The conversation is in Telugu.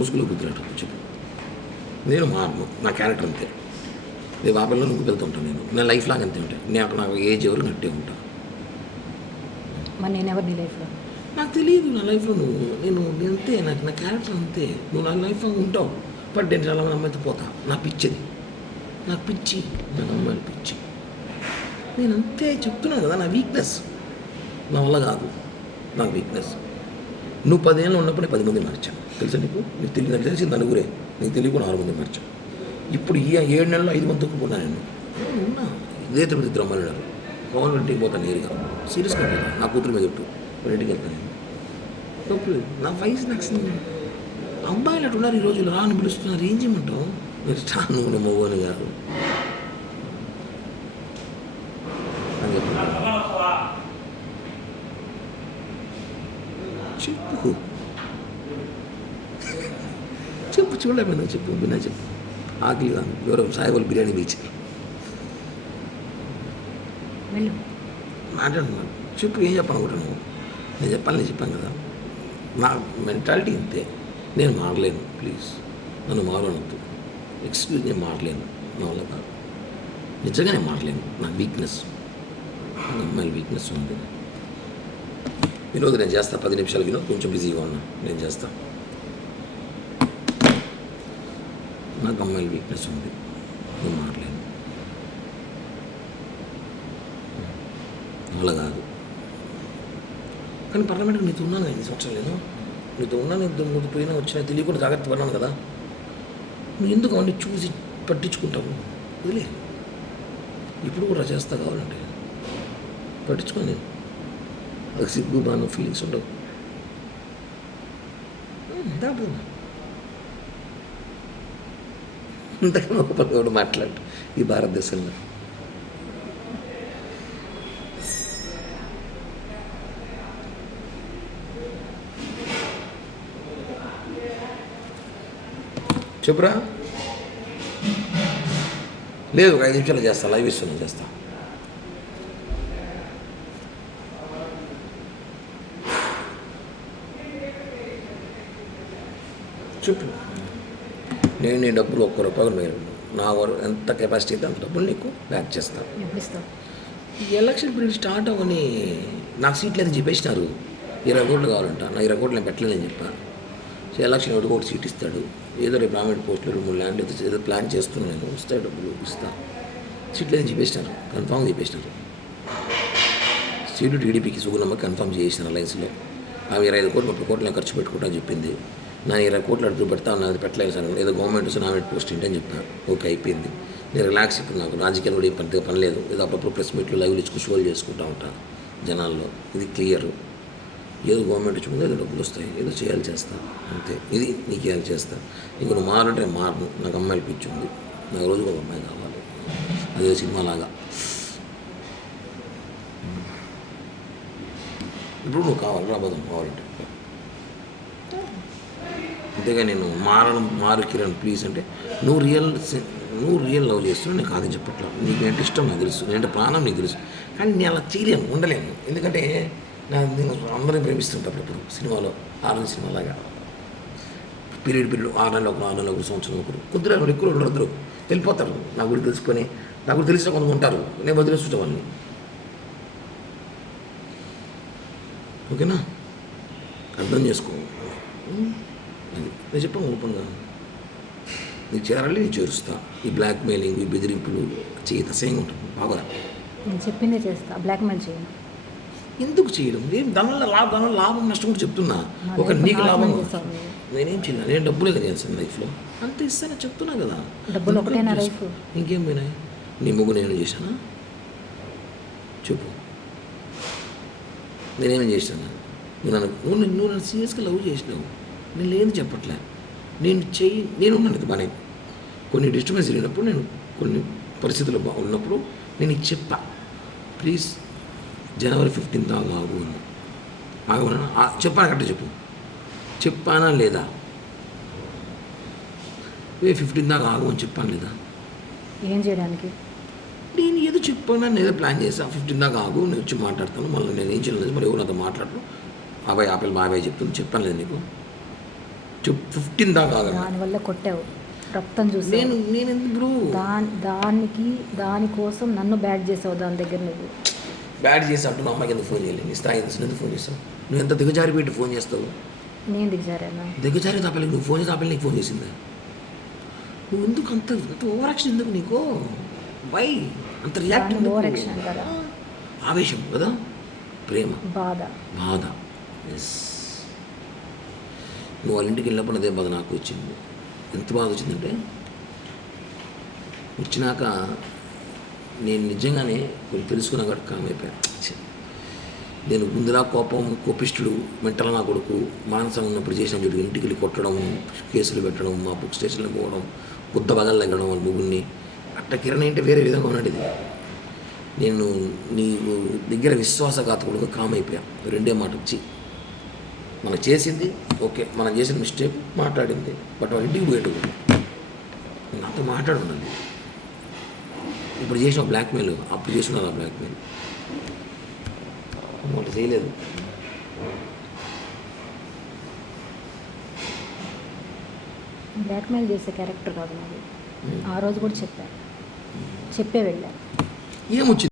ముసుగులో గుర్తున్నట్టు చెప్పు. నేను మారను, నా క్యారెక్టర్ అంతే. రేపు ఆ పిల్లలు నువ్వు వెళ్తుంటాను. నేను లైఫ్ లాగా అంతే ఉంటాను. నేను నాకు ఏజ్ ఎవరు నట్టే ఉంటాను. మరి నేను ఎవరు నీ లైఫ్లో? నాకు తెలియదు నా లైఫ్లో నేను అంతే. నాకు నా క్యారెక్టర్ అంతే. నువ్వు నా లైఫ్లో ఉంటావు. బట్ నేను చాలా మంది అమ్మాయితో పోతా. నా పిచ్చిది, నాకు పిచ్చి, నాకు అమ్మాయిలు పిచ్చి. నేను అంతే చెప్తున్నాను కదా, నా వీక్నెస్. నా వల్ల కాదు, నా వీక్నెస్. నువ్వు 10 ఏళ్ళు ఉన్నప్పుడు 10 మంది మార్చాను తెలుసా నీకు? నాకు తెలిసి నలుగురే, నీకు తెలియకుండా 6 మంది మార్చాను. ఇప్పుడు ఈ 7 నెలల్లో 5 మంది తక్కువ నేను ఉన్నా. ఇదే తిరుపతి ఇద్దరు అమ్మాయిలు ఉన్నారు. పవన్ ఇంటికి పోతాను నేరుగా, సీరియస్గా పోతాను. నా కూతురు మీద పెట్టు, వాళ్ళ ఇంటికి వెళ్తాను నేను. తప్పు నా వయసు నాకు అబ్బాయిలు అటు ఉన్నారు ఈ రోజులు. రాని పిలుస్తున్నారు, ఏం చేయమంటావు? మీరు చాలా నువ్వు మవ్వని కాదు అని చెప్పు. చెప్పు చూడలేమైనా చెప్పు, బిన్నా చెప్పు. ఆకలి కాదు, ఎవరో సాయిబాబు బిర్యానీ పిలిచారు. మాట్లాడుతున్నాను, చెప్పు. ఏం చెప్పాను కూడా నువ్వు? నేను చెప్పాను కదా, నా మెంటాలిటీ అంతే. నేను మారలేను, ప్లీజ్ నన్ను మారనొద్దు. ఎక్స్క్యూజ్, నేను మారలేను, నా వల్ల కాదు. నిజంగా నేను మారలేను. నా వీక్నెస్, నా అమ్మాయిల వీక్నెస్ ఉంది. వినోద్ నేను చేస్తా, 10 నిమిషాలు వినోద్, కొంచెం బిజీగా ఉన్నా, నేను చేస్తా. నాకు అమ్మాయిల వీక్నెస్ ఉంది, నేను మారలేను, అలా కాదు. కానీ పర్లమెంట్కి నీతో ఉన్నాను 5 సంవత్సరాలు. నేను నీతో ఉన్నాను, నువ్వు పోయినా వచ్చినా తెలియకుండా జాగ్రత్త పడినాను కదా. నువ్వు ఎందుకు అవన్నీ చూసి పట్టించుకుంటావు? వదిలే. ఇప్పుడు కూడా చేస్తా కావాలంటే, పట్టించుకో. నేను అది సిగ్గు బాను ఫీలింగ్స్ ఉండవు. ఇంతకన్నా ఒక పని కూడా మాట్లాడు ఈ భారతదేశంలో. చెప్పురా. లేదు, ఒక 5 నిమిషాలు చేస్తా, లైవ్ ఇస్తున్నా, చేస్తా. చెప్పు. నేను నీ డబ్బులు ₹1 మేలు, నా ఎంత కెపాసిటీ అయితే అంత డబ్బులు నీకు బ్యాక్ చేస్తాను. ఈ ఎలక్షన్ పీరియడ్ స్టార్ట్ అవ్వని నాకు సీట్లు అయితే చెప్పేసినారు. 20 కోట్లు కావాలంట. నా 20 కోట్లు నేను పెట్టలేదని చెప్పాను. సో ఎలక్షన్ ఒకటి కూడా సీట్ ఇస్తాడు. ఏదో రేపు ప్రామిట్ పోస్టులు 2-3 ల్యాండ్ ఏదో ప్లాన్ చేస్తున్నాను నేను. వస్తాయి డబ్బులు, ఇస్తాను. సీట్లు అయితే చెప్పేసినారు, కన్ఫామ్ చెప్పేసినారు. సీటు టీడీపీకి సుగుణమ్మ కన్ఫామ్ చేసినారు అలయన్స్లో. ఆమె 25 కోట్లు 30 కోట్లు నేను ఖర్చు పెట్టుకుంటా చెప్పింది. నా 20 కోట్లు అడుగు పెడతా ఉన్నది, పెట్టలేదు సార్. ఏదో గవర్నమెంట్ నామినేట్ పోస్ట్ ఏంటని చెప్పాను. ఓకే, అయిపోయింది. నేను రిలాక్స్. ఇప్పుడు నాకు రాజకీయాలు కూడా పెద్దగా పని లేదు. ఏదో అప్పుడప్పుడు ప్రెస్ మీట్లు లైవ్లు ఇచ్చుకు షోలు చేసుకుంటూ ఉంటాను జనాల్లో. ఇది క్లియర్. ఏదో గవర్నమెంట్ ఇచ్చుకుంటే ఏదో డబ్బులు వస్తాయి, ఏదో చేయాలి, చేస్తా అంతే. ఇది నీకు చేయాలి, చేస్తా. ఇంక నువ్వు మారంటే నేను మారను. నాకు అమ్మాయిలు పిచ్చి ఉంది. నాకు రోజుకు ఒక అమ్మాయి కావాలి, అదే సినిమాలాగా. ఇప్పుడు నువ్వు కావాలి, రాబోదాం కావాలంటే. అంతేగా నేను మారు కిరణ్ ప్లీజ్ అంటే నువ్వు రియల్ లవ్ చేస్తున్నావు. నేను కాదని చెప్పట్లా. నీకు ఏంటి ఇష్టం నాకు తెలుసు, నేనంటే ప్రాణం నీకు తెలుసు. కానీ నేను అలా చేయలేను, ఉండలేను. ఎందుకంటే నేను అందరినీ ప్రేమిస్తుంటాను. ఇప్పుడు సినిమాలో 6 నెలల సినిమాలాగా పీరియడ్ 6 నెలలు ఒకరు, 6 నెలలు ఒకరు, సంవత్సరం ఒకరు, కొద్దిగా ఎక్కువ ఉండరు, వెళ్ళిపోతారు. నా గురించి తెలుసుకొని, నా గురించి తెలిసిన కొంతమంది ఉంటారు. నేను వదిలేస్తుంటే వాళ్ళని. ఓకేనా? అర్థం చేసుకో. అది నేను చెప్పాను ఓపెన్గా. నీకు చేరాలి, నేను చేరుస్తా. ఈ బ్లాక్ మెయిలింగ్, ఈ బెదిరింపులు చేయదు, అసహ్యంగా ఉంటుంది. బాగా నేను చెప్పిందే చేస్తా, బ్లాక్మెయిల్ చేయను. ఎందుకు చేయడం? దానివల్ల లాభం నష్టం కూడా చెప్తున్నా. ఒక నీకు లాభం నేనేం చేయను. నేను డబ్బులే కదా చేస్తాను లైఫ్లో, అంతే ఇస్తాను చెప్తున్నా కదా. డబ్బులు ఒకటేనా లైఫ్? ఇంకేం పోయినాయి? నీ ముగ్గు నేను చేశానా చెప్పు. నేనేమేం చేశాను? నువ్వు నన్ను సీరియస్గా లవ్ చేసినావు. నేను లేదు చెప్పట్లే. నేను ఉన్నాను బాగానే. కొన్ని డిస్టర్బెన్స్ జరిగినప్పుడు, నేను కొన్ని పరిస్థితులు ఉన్నప్పుడు నేను నీకు చెప్పా, ప్లీజ్ జనవరి 15 దాకా ఆగు అని. ఆగమన్నా చెప్పాను కరెక్ట్ చెప్పు. చెప్పానా లేదా? 15 దాకా ఆగు అని చెప్పాను లేదా? ఏం చేయడానికి? నేను ఏదో చెప్పాను, నేను ఏదో ప్లాన్ చేశాను. 15 దాకా ఆగు, నేను వచ్చి మాట్లాడతాను. మళ్ళీ నేను ఏం చేయలేదు, మరి ఎవరు నాతో మాట్లాడరు. బాబాయ్ ఆపిల్ బాబాయ్ చెప్తుంది, చెప్పాను లేదు నీకు? చెప్పు 15 దాకా ఆగండి. దానివల్ల కొట్టావు, రక్తం చూసావు. నేను ఎందుకు బ్రో దానికోసం నన్ను బ్యాడ్ చేసావు దాని దగ్గర నువ్వు. బ్యాడ్ చేసి అంటూ నా అమ్మాయికి ఎందుకు ఫోన్ చేయలేదు? నీ స్థాయి ఎందుకు ఫోన్ చేస్తావు? నువ్వు ఎంత దిగజారి పెట్టి ఫోన్ చేస్తావు? నేను దిగజారానా? దిగజారి తాపలేదు, నువ్వు ఫోన్ చేసి ఆపలేదు, నీకు ఫోన్ చేసిందా? నువ్వు ఎందుకు అంత ఓవర్ యాక్షన్ ఎందుకు నీకు? వై అంత రియాక్ట్? ఓవర్ యాక్షన్ అంటారా? ఆవేశం కదా, ప్రేమ, బాధ. ఎస్, నువ్వు వాళ్ళ ఇంటికి వెళ్ళినప్పుడు అదే బాధ నాకు వచ్చింది. ఎంత బాధ వచ్చిందంటే, వచ్చినాక నేను నిజంగానే కొన్ని తెలుసుకున్నా కాబట్టి కామైపోయాను. నేను ముందులా కోపిష్టుడు, మెంటల్ నా కొడుకు, మానసం ఉన్నప్పుడు చేసిన చూడు, ఇంటికి వెళ్ళి కొట్టడం, కేసులు పెట్టడం, మా బుక్ స్టేషన్లో పోవడం, బుద్ధ బగలు తగ్గడం వాళ్ళ ముగ్గురిని. అట్ట కిరణ్ అంటే వేరే విధంగా ఉన్నది. నేను నీ దగ్గర విశ్వాసఘాతకుడుగా కామైపోయా. రెండే మాట వచ్చి మనం చేసింది ఓకే, మనం చేసిన మిస్టేక్ మాట్లాడింది, బట్ వాళ్ళ ఇంటికి పోయేటు నాతో మాట్లాడున్నాను. ఇప్పుడు చేసిన బ్లాక్మెయిల్, అప్పుడు చేసిన ఆ బ్లాక్మెయిల్ ఒకటి చేయలేదు. బ్లాక్మెయిల్ చేసే క్యారెక్టర్ కాదు నాది. ఆ రోజు కూడా చెప్పే వెళ్ళా. ఏమొచ్చింది?